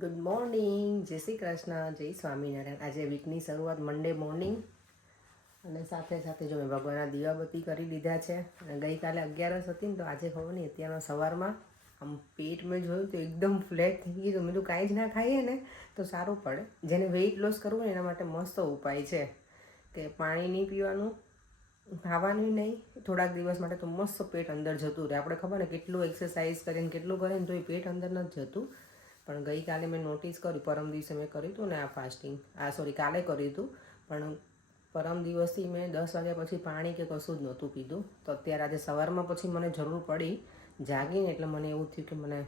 Good morning, જય શ્રી કૃષ્ણ, જય સ્વામિનારાયણ. આજે વીકની શરૂઆત મંડે મોર્નિંગ અને સાથે સાથે જો મેં ભગવાનના દીવાબત્તી કરી લીધા છે. અને ગઈકાલે 11 હતી ને તો આજે ખબર નહીં અત્યારના સવારમાં આમ પેટ મેં જોયું તો એકદમ ફ્લેટ થઈ ગયું. તો મેં તો કાંઈ જ ના ખાઈએ ને તો સારું પડે. જેને વેઇટ લોસ કરવું હોય એના માટે મસ્ત ઉપાય છે કે પાણી નહીં પીવાનું, ખાવાનું નહીં, થોડાક દિવસ માટે તો મસ્ત પેટ અંદર જતું રહે. આપણે ખબર ને કેટલું એક્સરસાઇઝ કરીને કેટલું કરે ને તો એ પેટ અંદર નથી જતું. પણ ગઈકાલે મેં નોટિસ કર્યું, પરમ દિવસે મેં કર્યું હતું ને આ ફાસ્ટિંગ, કાલે કર્યું હતું, પણ પરમ દિવસથી મેં 10 વાગ્યા પછી પાણી કે કશું જ નહોતું પીધું. તો અત્યારે આજે સવારમાં પછી મને જરૂર પડી જાગીને, એટલે મને એવું થયું કે મને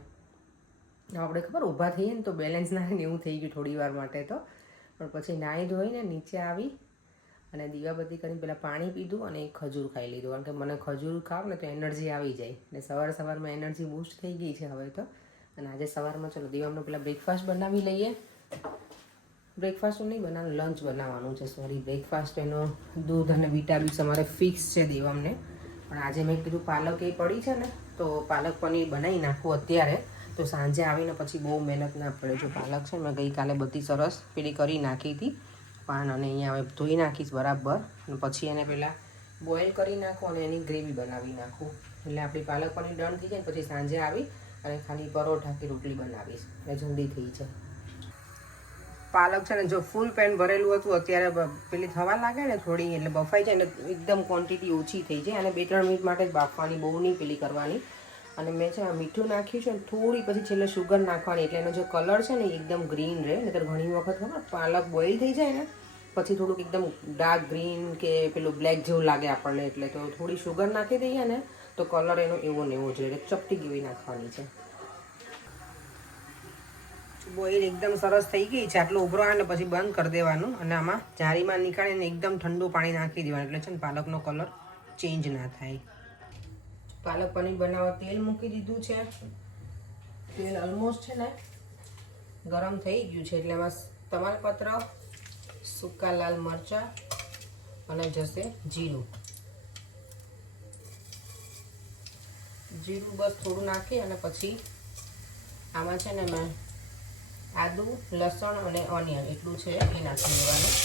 આપણે ખબર ઊભા થઈએ ને તો બેલેન્સ ના રહે ને એવું થઈ ગયું થોડી વાર માટે તો. પણ પછી નાહી ધોઈને નીચે આવી અને દીવાબત્તી કરીને પહેલાં પાણી પીધું અને એક ખજૂર ખાઈ લીધું. કારણ કે મને ખજૂર ખાવ ને તો એનર્જી આવી જાય ને સવારમાં એનર્જી બૂસ્ટ થઈ ગઈ છે હવે તો. અને આજે સવારમાં ચલો દીવામનો પહેલાં બ્રેકફાસ્ટ બનાવી લઈએ. બ્રેકફાસ્ટ નહીં બનાવવાનું, લંચ બનાવવાનું છે. બ્રેકફાસ્ટ એનો દૂધ અને વિટામિન્સ અમારે ફિક્સ છે દીવામને. પણ આજે મેં કીધું પાલક એ પડી છે ને તો પાલક પનીર બનાવી નાખું અત્યારે, તો સાંજે આવીને પછી બહુ મહેનત ના પડે. જો પાલક છે મેં ગઈકાલે બધી સરસ પેલી કરી નાખી હતી પાન, અને અહીંયા હવે ધોઈ નાખીશ બરાબર. અને પછી એને પહેલાં બોઇલ કરી નાખું અને એની ગ્રેવી બનાવી નાખું. એટલે આપણી પાલક પનીર ડન થઈ જાય. પછી સાંજે આવી અને ખાલી પરોઠા કે રોટલી બનાવીશ એટલે જલ્દી થઈ જાય. પાલક છે ને જો ફૂલ પેન ભરેલું હતું, અત્યારે પેલી થવા લાગે ને થોડી એટલે બફાઈ જાય ને એકદમ ક્વોન્ટિટી ઓછી થઈ જાય. અને 2-3 મિનિટ માટે જ બાફવાની, બહુ નહીં પેલી કરવાની. અને મેં છે મીઠું નાખ્યું છે ને થોડી પછી છેલ્લે શુગર નાખવાની, એટલે એનો જે કલર છે ને એકદમ ગ્રીન રહે. નહીંતર ઘણી વખત ખબર પાલક બોઇલ થઈ જાય ને પછી થોડુંક એકદમ ડાર્ક ગ્રીન કે પેલું બ્લેક જેવું લાગે આપણને. એટલે તો થોડી શુગર નાખી દઈએ ને તો કલર એનો એવો ને એવો જોઈએ. ચપટી જેવી નાખવાની છે. બોઇલ એકદમ સરસ થઈ ગઈ છે. આટલું ઉભરો આવે ને પછી બંધ કરી દેવાનું અને આમાં જારીમાં નીકાળીને એકદમ ઠંડુ પાણી નાખી દેવાનું, એટલે છે ને પાલકનો કલર ચેન્જ ના થાય. પાલક પનીર બનાવવા તેલ મૂકી દીધું છે. તેલ ઓલમોસ્ટ છે ને ગરમ થઈ ગયું છે, એટલે એમાં તમાલપત્ર, સૂકા લાલ મરચાં અને જશે જીરું. જીરું બસ થોડું નાખી અને પછી આમાં છે ને મેં આદુ, લસણ અને ઓનિયન એટલું છે એ નાખી દેવાનું.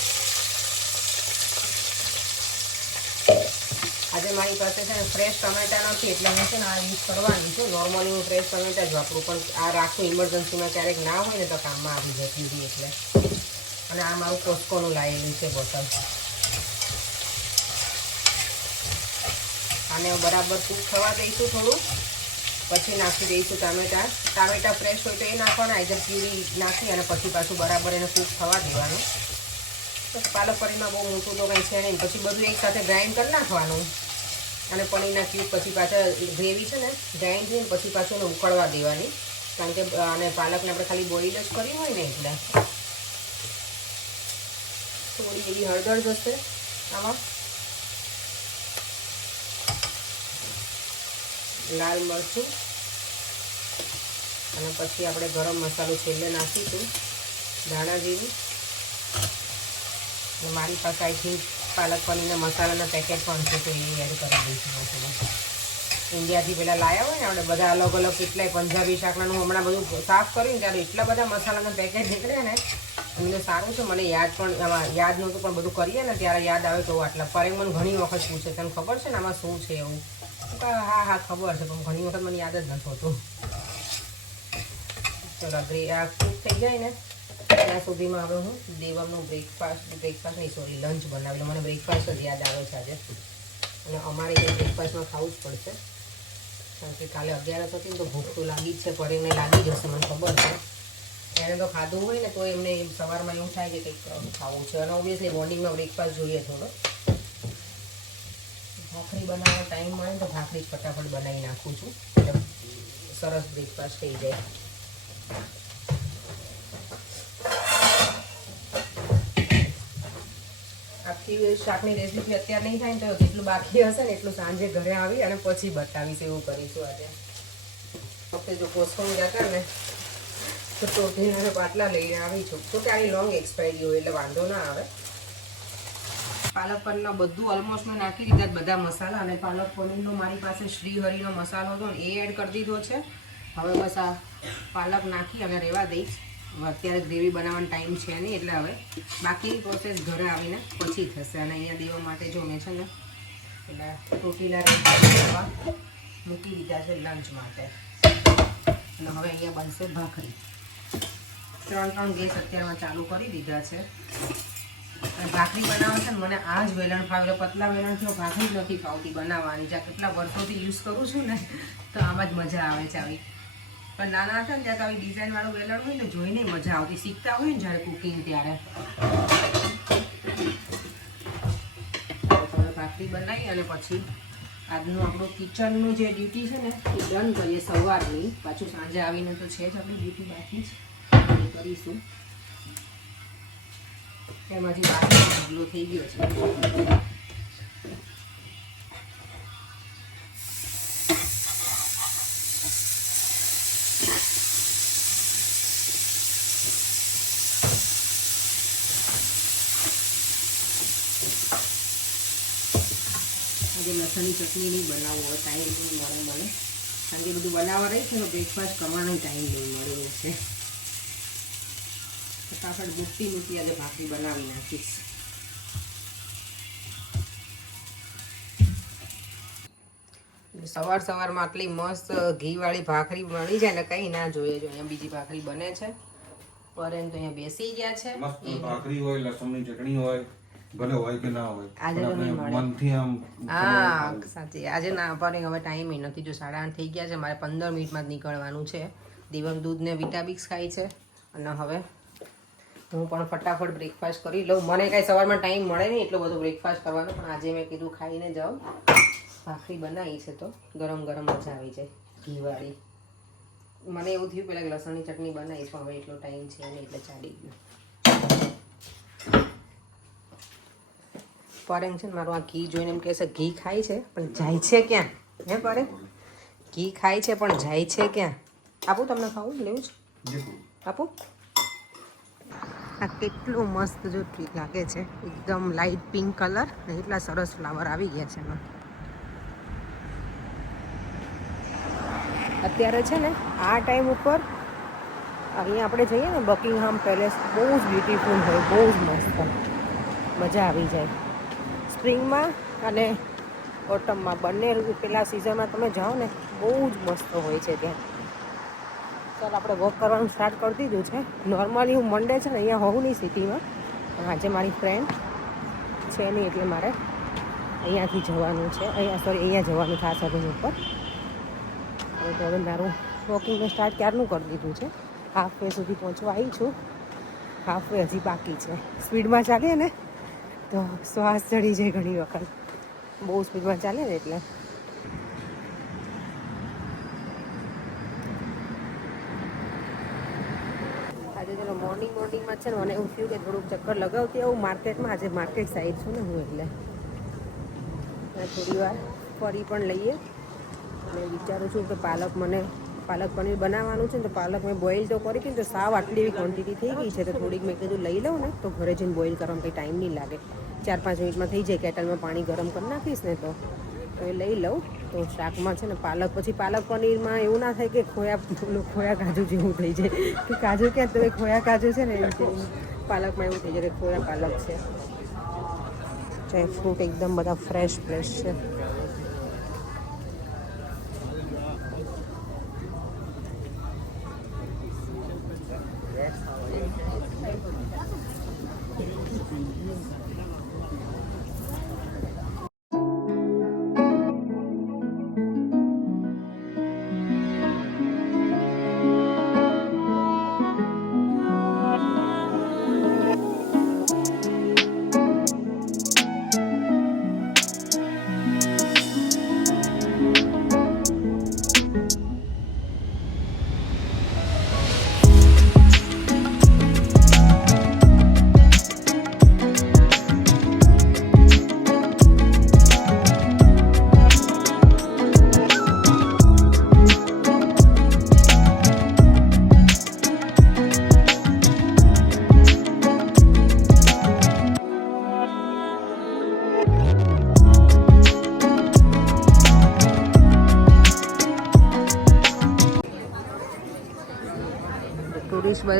આજે મારી પાસે છે ને ફ્રેશ ટમેટા નથી એટલે હું છે ને આ યુઝ કરવાની છું. નોર્મલી હું ફ્રેશ ટમેટા જ વાપરું, પણ આ રાખું ઇમરજન્સીમાં ક્યારેક ના હોય ને તો કામમાં આવી જતી હતી એટલે. અને આ મારું કોસ્કોનું લાવેલું છે બોટલ. આને બરાબર કૂક થવા દઈશું થોડું, પછી નાખી દઈશું ટામેટા. ટામેટા ફ્રેશ હોય તો એ નાખવાના, આઈધર પ્યુરી નાખી અને પછી પાછું બરાબર એને કૂક થવા દેવાનું. બસ પાલક પનીરમાં બહુ મોટું તો કંઈ છે નહીં. પછી બધું એકસાથે ગ્રાઇન્ડ કરી નાખવાનું અને પનીરના ક્યુબ પછી પાછા ગ્રેવી છે ને ગ્રાઇન્ડ થઈને પછી પાછું એને ઉકળવા દેવાની. કારણ કે અને પાલકને આપણે ખાલી બોઇલ જ કરી હોય ને એટલે. થોડી એવી હળદર જશે આમાં, લાલ મરચું, અને પછી આપણે ગરમ મસાલો છેલ્લે નાખીશું, ધાણા જીરું. અને મારી પાસે આઈ થિંક પાલક પનીરના મસાલાના પેકેટ પણ છે તો એ એડ કરી દઈશું. ઇન્ડિયાથી પહેલાં લાવ્યા હોય ને આપણે બધા અલગ અલગ કેટલાય પંજાબી શાકનાનું હમણાં બધું સાફ કર્યું ને ત્યારે એટલા બધા મસાલાના પેકેટ નીકળ્યા ને. એમને સારું છે, મને યાદ પણ યાદ નહોતું, પણ બધું કરીએ ને ત્યારે યાદ આવે તો આટલા. પરે મને ઘણી વખત પૂછે તને ખબર છે ને આમાં શું છે એવું. હા ખબર છે, પણ ઘણી વખત મને યાદ જ નથી હોતું. ચલો આ કૂક થઈ જાય ને ત્યાં સુધીમાં હવે હું દેવમનું બ્રેકફાસ્ટ નહીં લંચ બનાવી લઉં. મને બ્રેકફાસ્ટ જ યાદ આવે છે આજે, અને અમારે કંઈ બ્રેકફાસ્ટમાં ખાવું જ પડશે. કારણ કે કાલે 11 હતી ને તો ભૂખ તો લાગી જ છે. પરેને લાગી જશે મને ખબર છે. એને તો ખાધું હોય ને તો એમને સવારમાં એવું થાય કે કંઈક ખાવું છે. અને ઓબ્વિયસલી મોર્નિંગમાં બ્રેકફાસ્ટ જોઈએ થોડો. ભાખરી બનાવવાનો ટાઈમ મળે ને તો ભાખરી જ ફટાફટ બનાવી નાખું છું, એટલે સરસ બ્રેકફાસ્ટ થઈ જાય. આખી શાકની રેસીપી અત્યારે નહીં થાય ને તો જેટલું બાકી હશે ને એટલું સાંજે ઘરે આવી અને પછી બતાવીશ. એવું કરીશું આજે. વખતે જો કોસ્કોમાં જતા ને તો ટોટીના બાટલા લઈને આવી છું. તો કે આની લોંગ એક્સપાયરી હોય એટલે વાંધો ના આવે. પાલક પનીરનો બધું ઓલમોસ્ટ મેં નાખી દીધા બધા મસાલા. અને પાલક પનીરનો મારી પાસે શ્રીહરિનો મસાલો હતો ને એ એડ કરી દીધો છે. હવે બસ આ પાલક નાખી અને રહેવા દઈશ. અત્યારે ગ્રેવી બનાવવાનો ટાઈમ છે નહીં, એટલે હવે બાકીની પ્રોસેસ ઘરે આવીને પછી થશે. અને અહીંયા દેવા માટે જો મેં છે ને પેલા ટોટીના મૂકી દીધા છે લંચ માટે. અને હવે અહીંયા બનશે ભાખરી. 3 ગેસ અત્યારમાં ચાલુ કરી દીધા છે. અને ભાખરી બનાવવા છે ને મને આ જ વેલણ ફાવે, પતલા વેલણથી ભાખરી જ નથી ફાવતી બનાવવાની. જ્યાં કેટલા વર્ષોથી યુઝ કરું છું ને તો આમાં જ મજા આવે છે આવી. પણ નાના હતા ને ત્યાં તો આવી ડિઝાઇનવાળું વેલણ હોય ને જોઈને મજા આવતી, શીખતા હોય ને જ્યારે કુકિંગ ત્યારે. ભાખરી બનાવી અને પછી આજનું આપણું કિચનનું જે ડ્યુટી છે ને એ ડન કરીએ સવારની. પાછું સાંજે આવીને તો છે જ આપણી ડ્યુટી બાકી જ એ કરીશું. એમાંથી બાકી ઢગલો થઈ ગયો છે. આજે લસણની ચટણી નહીં બનાવવું હોય, ટાઈમ નહીં મળે મને, કારણ કે બધું બનાવવા રહી છે તો બ્રેકફાસ્ટ કરવાનો ટાઈમ નહીં મળે એવું છે. ફટાફટ મૂકી આજે ભાખરી બનાવી નાખીશ. સવારમાં આટલી મસ્ત ઘીવાળી ભાખરી મળી જાય ને કંઈ ના જોઈએ. જો અહીંયા બીજી ભાખરી બને છે, પરેન તો અહીંયા બેસી ગયા છે. ભાખરી હોય, લસણની ચટણી હોય, ભલે હોય કે ના હોય, આજે તો નહીં મળે. મનથી આમ હા સાચી, આજે ના પર હવે ટાઈમ નથી. જો 8:30 થઈ ગયા છે, મારે 15 મિનિટમાં જ નીકળવાનું છે. દિવમ દૂધને વિટામિક્સ ખાય છે અને હવે હું પણ ફટાફટ બ્રેકફાસ્ટ કરી લઉં. મને કાંઈ સવારમાં ટાઈમ મળે નહીં એટલો બધો બ્રેકફાસ્ટ કરવાનો, પણ આજે મેં કીધું ખાઈને જાઉં. ભાખરી બનાવી છે તો ગરમ ગરમ મજા આવી જાય ઘીવાળી. મને એવું થયું પહેલાં લસણની ચટણી બનાવીશ, પણ હવે એટલો ટાઈમ છે નહીં એટલે ચાલી ગયું. પરેંગ છે ને મારું આ ઘી જોઈને એમ કહેશે ઘી ખાય છે પણ જાય છે ક્યાં? હે પરેંગ, ઘી ખાય છે પણ જાય છે ક્યાં? આપું તમને ખાવું લેવું છે? આપું. આ કેટલું મસ્ત જો ટ્રી લાગે છે, એકદમ લાઇટ પિંક કલર ને એટલા સરસ ફ્લાવર આવી ગયા છે એમાં. અત્યારે છે ને આ ટાઈમ ઉપર અહીંયા આપણે જઈએ ને બકિંગહામ પેલેસ, બહુ જ બ્યુટીફુલ હોય, બહુ જ મસ્ત, મજા આવી જાય. સ્પ્રિંગમાં અને ઓટમમાં બંને પેલા સિઝનમાં તમે જાઓ ને બહુ જ મસ્ત હોય છે ત્યાં. ચાલ આપણે વોક કરવાનું સ્ટાર્ટ કરી દીધું છે. નોર્મલી હું મંડે છે ને અહીંયા હોઉં નહીં સિટીમાં, પણ આજે મારી ફ્રેન્ડ છે નહીં એટલે મારે અહીંયાથી જવાનું છે. અહીંયા જવાનું ખાસ અભિન ઉપર. તો હવે મારું વોકિંગનું સ્ટાર્ટ ક્યારનું કરી દીધું છે. હાફ વે સુધી પહોંચવા આવી છું, હાફ વે હજી બાકી છે. સ્પીડમાં ચાલીએ ને તો શ્વાસ ચડી જાય ઘણી વખત, બહુ સ્પીડમાં ચાલે ને એટલે. આજે ચલો મોર્નિંગમાં છે ને મને એવું થયું કે થોડુંક ચક્કર લગાવતી આવું માર્કેટમાં. આજે માર્કેટ સાઈડ છું ને હું એટલે થોડી વાર ફરી પણ લઈએ. અને વિચારું છું કે પાલક પનીર બનાવવાનું છે ને, તો પાલક મેં બોઇલ તો કરી હતી તો સાવ આટલી એવી ક્વોન્ટિટી થઈ ગઈ છે તો થોડીક મેં કીધું લઈ લઉં ને તો ઘરે જઈને બોઇલ કરવામાં કંઈ ટાઈમ નહીં લાગે. 4-5 મિનિટમાં થઈ જાય. કેટલમાં પાણી ગરમ કરી નાખીશ ને તો એ લઈ લઉં. તો શાકમાં છે ને પાલક, પછી પાલક પનીરમાં એવું ના થાય કે ખોયા કાજુ જેવું થઈ જાય કે કાજુ ક્યાં, તો એ ખોયા કાજુ છે ને પાલકમાં એવું થઈ જાય કે ખોયા પાલક છે. ફ્રૂટ એકદમ બધા ફ્રેશ છે.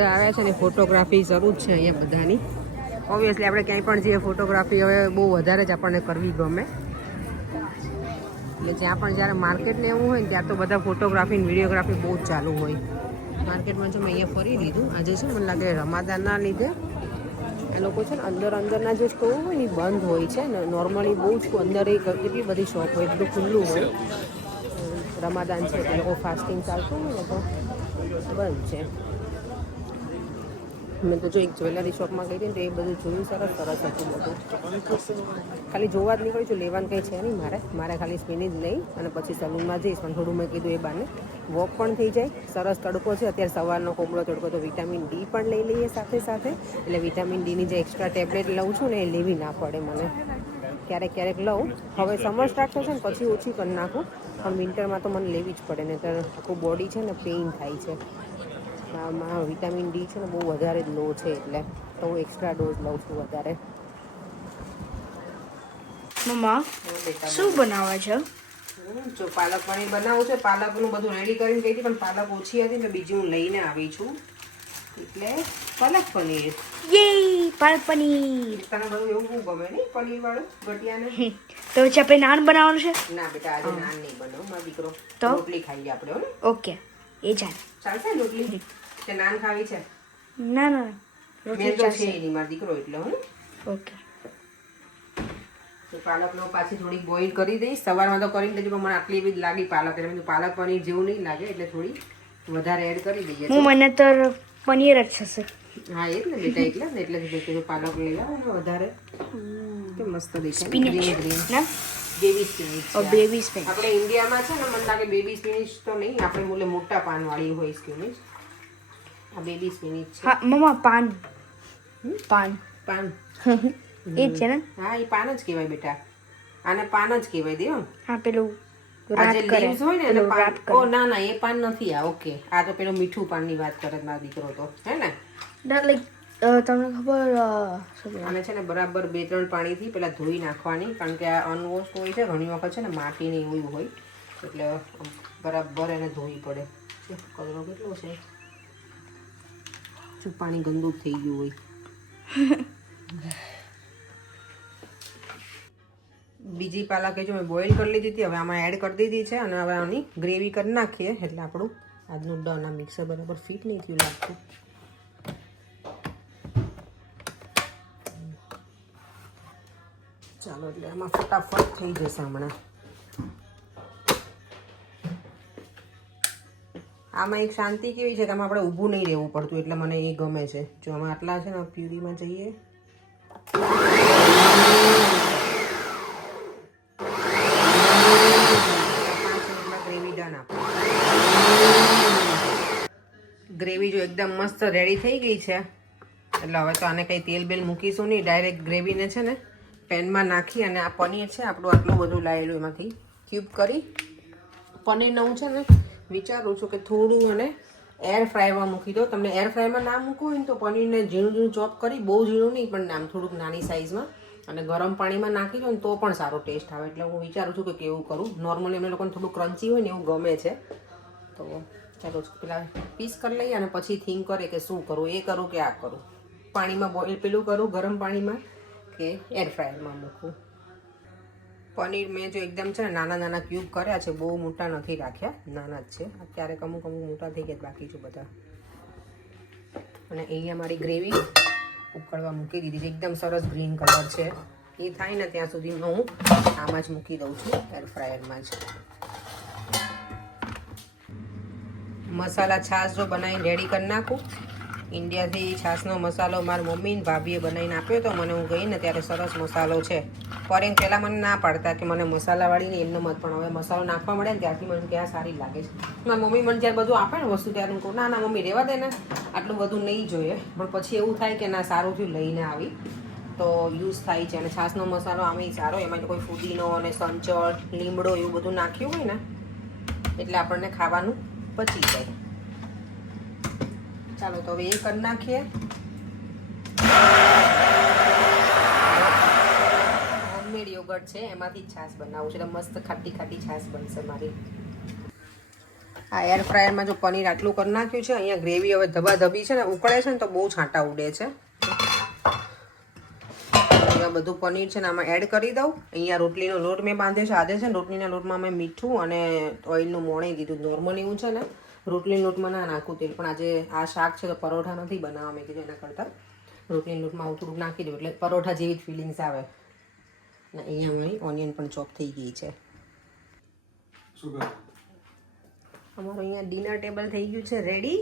બધા આવ્યા છે ને ફોટોગ્રાફી શરૂ જ છે અહીંયા બધાની. ઓબ્વિયસલી આપણે ક્યાંય પણ જઈએ ફોટોગ્રાફી હવે બહુ વધારે જ આપણને કરવી ગમે. એટલે જ્યાં પણ જ્યારે માર્કેટને એવું હોય ને ત્યાં તો બધા ફોટોગ્રાફી ને વિડીયોગ્રાફી બહુ જ ચાલુ હોય. માર્કેટમાં જો મેં અહીંયા ફરી લીધું આજે છે મને લાગે રમાદાનના લીધે એ લોકો છે ને અંદરના જે સ્ટોર હોય ને બંધ હોય છે ને નોર્મલી બહુ જ અંદર કેટલી બધી શોપ હોય એટલું ખુલ્લું હોય. રમાદાન છે એટલે લોકો ફાસ્ટિંગ ચાલતું હોય ને તો બંધ છે. મેં તો જો એક જ્વેલરી શોપમાં ગઈ હતી ને તો એ બધું જોયું સરસ હતું બધું. ખાલી જોવા જ નીકળી છું, લેવાનું કંઈ છે નહીં મારે ખાલી સ્પિનિંગ જ લઈ અને પછી સલૂનમાં જઈશ. પણ થોડું મેં કીધું એ બાને વોક પણ થઈ જાય. સરસ તડકો છે અત્યારે સવારનો કોમળો તડકો, તો વિટામિન ડી પણ લઈ લઈએ સાથે એટલે વિટામિન ડીની જે એક્સ્ટ્રા ટેબ્લેટ લઉં છું ને એ લેવી ના પડે મને. ક્યારેક લઉં. હવે સમર સ્ટાર્ટ થશે ને પછી ઓછી કરી નાખું, પણ વિન્ટરમાં તો મને લેવી જ પડે ને તો આખું બોડી છે ને પેઇન થાય છે. આમાં વિટામિન ડી છે ને બહુ વધારે જ લો છે એટલે તો હું એક્સ્ટ્રા ડોઝ લઉં છું વધારે. મમ્મા શું બનાવે છે? જો પાલક પનીર બનાવું છે. પાલકનું બધું રેડી કરીને ગઈ હતી પણ પાલક ઓછી હતી એટલે બીજી હું લઈને આવી છું એટલે પાલક પનીર. યે પાલક પનીર. તને બધું એવું બહુ ગમે નહીં પનીર વાળું ગટિયાને? તો પછી આપણે નાન બનાવવાનું છે? ના બેટા આજે નાન નહીં બનાવું મારો દીકરો. તો રોટલી ખાઈએ આપણે હો. ઓકે એ ચાલશે રોટલી કે નાન ખાવી છે? ના મેં તો છે નહીં મારો દીકરો એટલે હું. ઓકે તો પાલકનો પાછી થોડીક બોઇલ કરી દઈશ. સવારમાં તો કરીને દેજો પણ મને આટલી બધી લાગી પાલક એટલે મેં પાલક પનીર જેવું નહીં લાગે એટલે થોડી વધારે એડ કરી દઈએ. મને તો પનીર જ થશે. હા એ જ ને બેટા એટલે જ કીધું પાલક લઈ આવો ને વધારે તો મસ્ત દેખાય. Green baby spinach. Baby spinach આપણે ઇન્ડિયામાં છે ને મને લાગે બેબી સ્પિનિચ તો નહીં, આપણે બોલે મોટા પાનવાળી હોય સ્પિનિચ. આ બેબી સ્પિનિચ છે. હા મમ્મા પાન એ છે ને? હા એ પાન જ કહેવાય બેટા, આને પાન જ કહેવાય દે. હા પેલું આ જે લીવ્સ હોય ને એને પાન. ઓ ના એ પાન નથી આ. ઓકે આ તો પેલો મીઠું પાનની વાત કરે મારો દીકરો તો હે ને. લાઈક તમને ખબર આને છે ને બરાબર 2-3 પાણીથી પેલા ધોઈ નાખવાની, કારણ કે આ અનવોશ હોય છે ઘણી વખત છે ને માટીને એવું હોય એટલે બરાબર એને ધોવી પડે. કલરો કેટલો છે, પાણી ગંદુ થઈ ગયું હોય. બીજી પાલક જો મેં બોઇલ કરી લીધી હતી હવે આમાં એડ કરી દીધી છે અને હવે આની ગ્રેવી કરી નાખીએ એટલે આપણું આજનું ડન. આ મિક્સર બરાબર ફિટ નહીં થયું લાગતું. ચાલો એટલે આમાં ફટાફટ થઈ જશે હમણાં. આમાં એક શાંતિ કેવી છે કે આમાં આપણે ઊભું નહીં રહેવું પડતું એટલે મને એ ગમે છે. જો આમાં આટલા છે ને પ્યુરીમાં જઈએ ગ્રેવી જો એકદમ મસ્ત રેડી થઈ ગઈ છે એટલે હવે તો આને કંઈ તેલ બેલ મૂકીશું નહીં, ડાયરેક્ટ ગ્રેવીને છે ને પેનમાં નાખી અને આ પનીર છે આપણું આટલું બધું લાવેલું એમાંથી ક્યુબ કરી પનીરને હું છે ને વિચારું છું કે થોડું અને એર ફ્રાયમાં મૂકી દો. તમને એર ફ્રાયમાં ના મૂકવું હોય ને તો પનીરને ઝીણું ચોપ કરી, બહુ ઝીણું નહીં પણ આમ થોડુંક નાની સાઇઝમાં, અને ગરમ પાણીમાં નાખી દો ને તો પણ સારો ટેસ્ટ આવે. એટલે હું વિચારું છું કે કેવું કરું. નોર્મલી એમને લોકોને થોડું ક્રન્ચી હોય ને એવું ગમે છે. તો ચાલો પેલા પીસ કરી લઈએ અને પછી થિંક કરે કે શું કરું, એ કરું કે આ કરું, પાણીમાં બોઇલ પેલું કરું ગરમ પાણીમાં કે એર ફ્રાયરમાં મૂકવું. પનીર મેં જો એકદમ છે ને નાના ક્યુબ કર્યા છે, બહુ મોટા નથી રાખ્યા, નાના જ છે. અત્યારે અમુક મોટા થઈ ગયા બાકી છે બધા. અને અહીંયા મારી ગ્રેવી ઉકળવા મૂકી દીધી છે, એકદમ સરસ ગ્રીન કલર છે. એ થાય ને ત્યાં સુધીમાં હું આમાં જ મૂકી દઉં છું એર ફ્રાયરમાં જ. મસાલા છાશ જો બનાવીને રેડી કરી નાખું. ઇન્ડિયાથી છાશનો મસાલો મારી મમ્મી ને ભાભીએ બનાવીને આપ્યો તો મને. હું ગઈ ને ત્યારે સરસ મસાલો છે. ફોરેન પહેલાં મને ના પાડતા કે મને મસાલાવાળી ને એમનો મત, પણ હવે મસાલો નાખવા મળે ને ત્યારથી મને ત્યાં સારી લાગે છે. મારી મમ્મી મને જ્યારે બધું આપે ને વસ્તુ ત્યારે હું કહું ના મમ્મી રહેવા દે ને, આટલું બધું નહીં જોઈએ. પણ પછી એવું થાય કે ના સારું થયું લઈને આવી તો યુઝ થાય છે. અને છાશનો મસાલો આમે સારો, એમાં તો કોઈ ફુદીનો અને સંચળ લીમડો એવું બધું નાખ્યું હોય ને એટલે આપણને ખાવાનું પચી જાય. ચાલો તો હવે એ કરી નાખીએ. હોમમેડ યોગર્ટ છે એમાંથી છાશ બનાવું છે એટલે મસ્ત ખાટી છાશ બનશે મારી. આ એર ફ્રાયરમાં જો પનીર આટલું કરી નાખ્યું છે, અહીંયા ગ્રેવી હવે ધબાધબી છે ને ઉકળે છે ને તો બહુ છાંટા ઉડે છે. અહીંયા બધું પનીર છે ને આમાં એડ કરી દઉં. અહીંયા રોટલીનો લોટ મેં બાંધ્યો છે. આજે છે ને રોટલીના લોટમાં મેં મીઠું અને ઓઇલનું મોણી દીધું. નોર્મલી હું છે ને રોટલીના લોટમાં ના નાખું તેલ, પણ આજે આ શાક છે તો પરોઠા નથી બનાવવા, મેં કીધું એના કરતાં રોટલીના લોટમાં હું થોડુંક નાખી દઉં એટલે પરોઠા જેવી જ ફિલિંગ્સ આવે. અને અહીંયા મારી ઓનિયન પણ ચોપ થઈ ગઈ છે. શું કરે? અમારું અહીંયા ડિનર ટેબલ થઈ ગયું છે રેડી.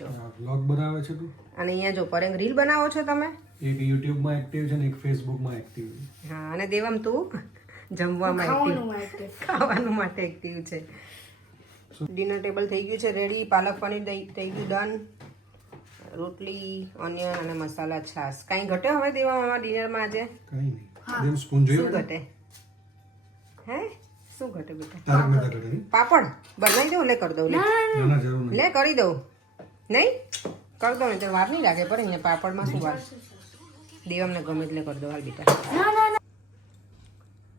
જો વ્લોગ બનાવે છે તું? અને અહીંયા જો પરેંગ રીલ બનાવો છો તમે. એક યુટ્યુબમાં એક્ટિવ છે ને એક ફેસબુકમાં એક્ટિવ છે. હા, અને દેવમ તું જમવામાં એક્ટિવ, ખાવાનું માટે એક્ટિવ છે. ડિનર ટેબલ થઈ ગયું છે રેડી. પાલક પનીર થઈ ગયું ડન. રોટલી, ઓનિયન અને મસાલા છાશ. કાંઈ ઘટે હવે દેવામાં ડિનરમાં આજે? કઈ નહીં. દેવ સ્પૂન શું જોઈએ? ઘટે? હે શું ઘટે બેટા? તારક મહેતા કરે નહીં? પાપડ બનાવી દઉં? લે કરી દઉં. લે ના ના જરૂર નહીં. લે કરી દઉં. નહીં કરી દઉં ને તો વાર નહીં લાગે. પર અહીંયા પાપડમાં શું વાર? દેવમને ગમે એટલે કરી દો હાલ બેટા.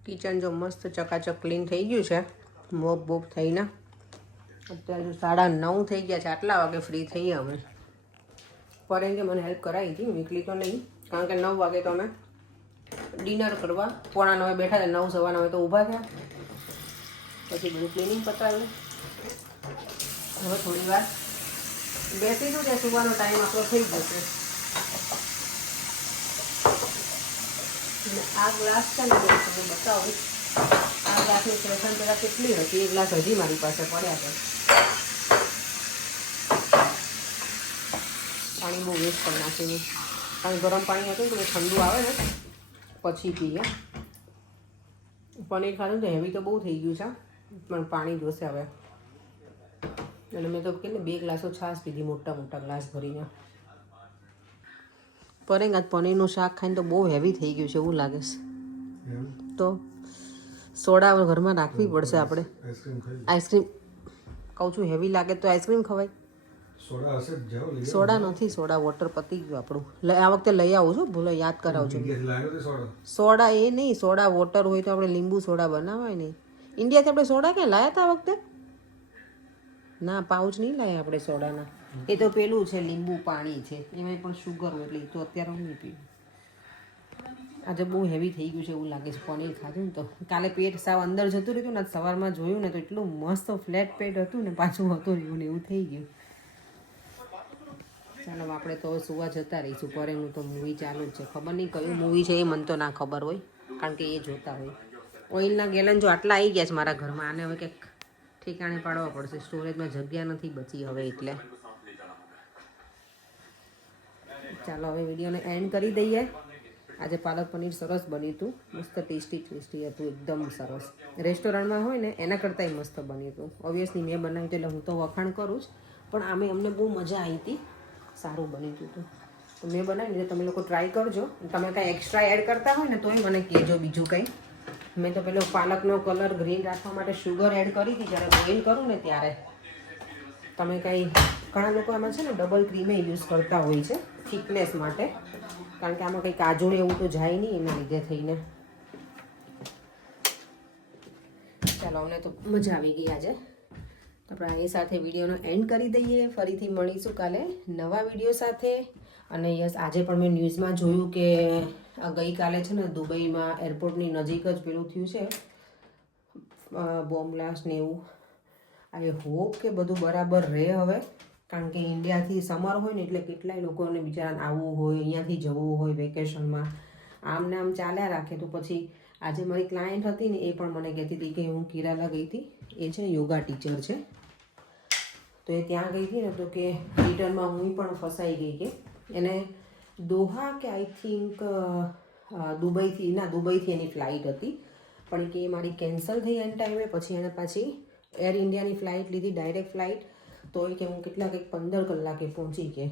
કિચન જો મસ્ત ચકાચક ક્લીન થઈ ગયું છે. મોપ બોપ થઈને અત્યારે જો 9:30 થઈ ગયા છે. આટલા વાગે ફ્રી થઈએ અમે. પરેંગે મને હેલ્પ કરાવી હતી, વીકલી તો નહીં, કારણ કે 9 વાગે તો અમે ડિનર કરવા 8:45 બેઠા હતા. 9 સવા 9 તો ઊભા થયા. પછી બધું ક્લિનિંગ પતાવ્યું. હવે થોડી વાર બેસીશું ત્યાં સુવાનો ટાઈમ આપણો થઈ જશે. આ ગ્લાસ છે ને તમને બતાવું. આ ગ્લાસની પ્રેશર પહેલાં કેટલી હતી, એ ગ્લાસ હજી મારી પાસે પડ્યા છે. પાણી બહુ વેસ્ટ કરી નાખીને, કારણ ગરમ પાણી હતું ને તો ઠંડુ આવે ને પછી પીએ. પનીર ખાધું તો હેવી તો બહુ થઈ ગયું છે, પણ પાણી જોશે હવે. એટલે મેં તો કેટલે 2 ગ્લાસો છાશ પીધી, મોટા મોટા ગ્લાસ ભરીને. પરેંગ આજ પનીરનું શાક ખાઈને તો બહુ હેવી થઈ ગયું છે એવું લાગે છે. તો સોડા ઘરમાં રાખવી પડશે આપણે. આઈસ્ક્રીમ કહું છું હેવી લાગે તો આઈસ્ક્રીમ ખવાય. સોડા હશે જ, જાઓ લઈ સોડા નથી, સોડા વોટર પતી ગયું આપણું. આ વખતે લઈ આવું છું, ભૂલો યાદ કરાવજો. આવો. લાવ્યો તે સોડા? સોડા એ નહીં, સોડા વોટર હોય તો આપણે લીંબુ સોડા બનાવાય નહીં. ઇન્ડિયાથી આપણે સોડા ક્યાં લાયા હતા આ વખતે? ના, પાઉચ નહીં લાયા આપણે સોડાના. એ તો પેલું છે લીંબુ પાણી છે, એમાં પણ શુગર હોય એટલે એ તો અત્યારે હું નહીં પીવું. આજે બહુ હેવી થઈ ગયું છે એવું લાગે છે પનીર ખાધું ને તો. કાલે પેટ સાવ અંદર જતું રહ્યું ને, સવારમાં જોયું ને તો એટલું મસ્ત ફ્લેટ પેટ હતું ને, પાછું હતું રહ્યું ને એવું થઈ ગયું. ચાલો આપણે તો સુવા જતા રહીશું. પરેંગનું તો મૂવી ચાલુ જ છે. ખબર નહીં કયું મૂવી છે એ મને તો ના ખબર હોય, કારણ કે એ જોતા હોય. ઓઇલના ગેલન જો આટલા આવી ગયા છે મારા ઘરમાં, આને હવે કંઈક ઠેકાણે પાડવા પડશે. સ્ટોરેજમાં જગ્યા નથી બચી હવે એટલે. ચાલો હવે વિડીયોને એન્ડ કરી દઈએ. આજે પાલક પનીર સરસ બન્યું હતું, મસ્ત ટેસ્ટી ટેસ્ટી હતું, એકદમ સરસ. રેસ્ટોરન્ટમાં હોય ને એના કરતાંય મસ્ત બન્યું હતું. ઓબ્વિયસલી મેં બનાવ્યું એટલે હું તો વખાણ કરું જ, પણ આમે અમને બહુ મજા આવી હતી, સારું બન્યું હતું. તો મેં બનાવીને તમે લોકો ટ્રાય કરજો. તમે કાંઈ એક્સ્ટ્રા એડ કરતા હોય ને તોય મને કહેજો બીજું કંઈ. મેં તો પેલો પાલકનો કલર ગ્રીન રાખવા માટે શુગર એડ કરી હતી જ્યારે બોઇલ કરું ને ત્યારે. તમે કંઈ ઘણા લોકો આમાં છે ને ડબલ ક્રીમે યુઝ કરતા હોય છે થિકનેસ માટે, કારણ કે આમાં કંઈ કાજુ એવું તો જાય નહીં એના લીધે થઈને. ચાલો અમને તો મજા આવી ગઈ આજે. આપણે એ સાથે વિડીયોનો એન્ડ કરી દઈએ. ફરીથી મળીશું કાલે નવા વિડીયો સાથે. અને યસ, આજે પણ મેં ન્યૂઝમાં જોયું કે ગઈકાલે છે ને દુબઈમાં એરપોર્ટની નજીક જ પેલું થયું છે બોમ્બ બ્લાસ્ટ ને એવું. આઈ હોપ કે બધું બરાબર રહે હવે, કારણ કે ઇન્ડિયાથી સમર હોય ને એટલે કેટલાય લોકોને બિચારાને આવવું હોય, અહીંયાથી જવું હોય વેકેશનમાં, આમ ને આમ ચાલ્યા રાખે. તો પછી આજે મારી ક્લાયન્ટ હતી ને એ પણ મને કહેતી હતી કે હું કેરાલા ગઈ હતી. એ છે ને યોગા ટીચર છે, તો એ ત્યાં ગઈ હતી ને તો કે રિટર્નમાં હું પણ ફસાઈ ગઈ. કે એને દોહા કે આઈ થિંક દુબઈથી એની ફ્લાઇટ હતી, પણ કે એ મારી કેન્સલ થઈ એન ટાઈમે. પછી એને પાછી એર ઇન્ડિયાની ફ્લાઇટ લીધી, ડાયરેક્ટ ફ્લાઇટ. તો એ કે હું કેટલા કંઈક 15 કલાકે પહોંચી કે.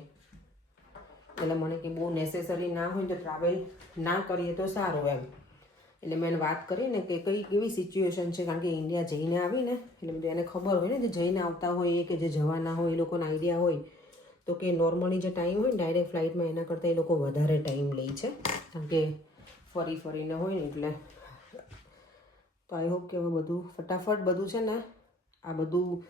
એટલે મને કે બહુ નેસેસરી ના હોય તો ટ્રાવેલ ના કરીએ તો સારું એમ. એટલે મેં એને વાત કરી ને કે કઈ કેવી સિચ્યુએશન છે, કારણ કે ઇન્ડિયા જઈને આવીને એટલે બધું એને ખબર હોય ને, જે જઈને આવતા હોય એ કે જે જવાના હોય એ લોકોને આઈડિયા હોય. તો કે નોર્મલી જે ટાઈમ હોય ને ડાયરેક્ટ ફ્લાઇટમાં એના કરતાં એ લોકો વધારે ટાઈમ લે છે, કારણ કે ફરીને હોય ને એટલે. તો આઈ હોપ કે હવે બધું ફટાફટ બધું છે ને આ બધું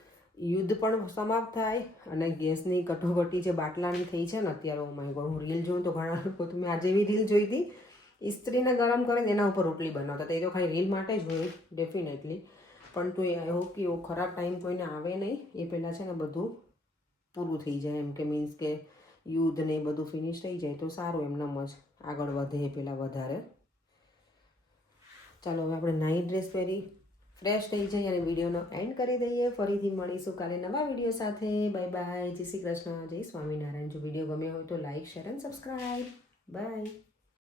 યુદ્ધ પણ સમાપ્ત થાય અને ગેસની કટોકટી જે બાટલાની થઈ છે ને અત્યારે મારી ગોળ હું રીલ જોઉં તો ઘણા લોકો તો મેં આજે એવી રીલ જોઈ હતી ઇસ્ત્રીને ગરમ કરે ને એના ઉપર રોટલી બનાવતા હતા. એ તો ખાલી રીલ માટે જ હોય ડેફિનેટલી, પણ તો એવું કે એવો ખરાબ ટાઈમ કોઈને આવે નહીં એ પહેલાં છે ને બધું પૂરું થઈ જાય, એમ કે મીન્સ કે યુદ્ધ ને એ બધું ફિનિશ થઈ જાય તો સારું, એમનામ જ આગળ વધે એ પહેલાં વધારે. ચાલો હવે આપણે નાઇટ ડ્રેસ પહેરી ફ્રેશ થઈ જઈએ અને વિડીયોનો એન્ડ કરી દઈએ. ફરીથી મળીશું કાલે નવા વિડીયો સાથે. Bye bye. જય શ્રી કૃષ્ણ, જય સ્વામિનારાયણ. જો વિડીયો ગમ્યો હોય તો like, share and subscribe. By.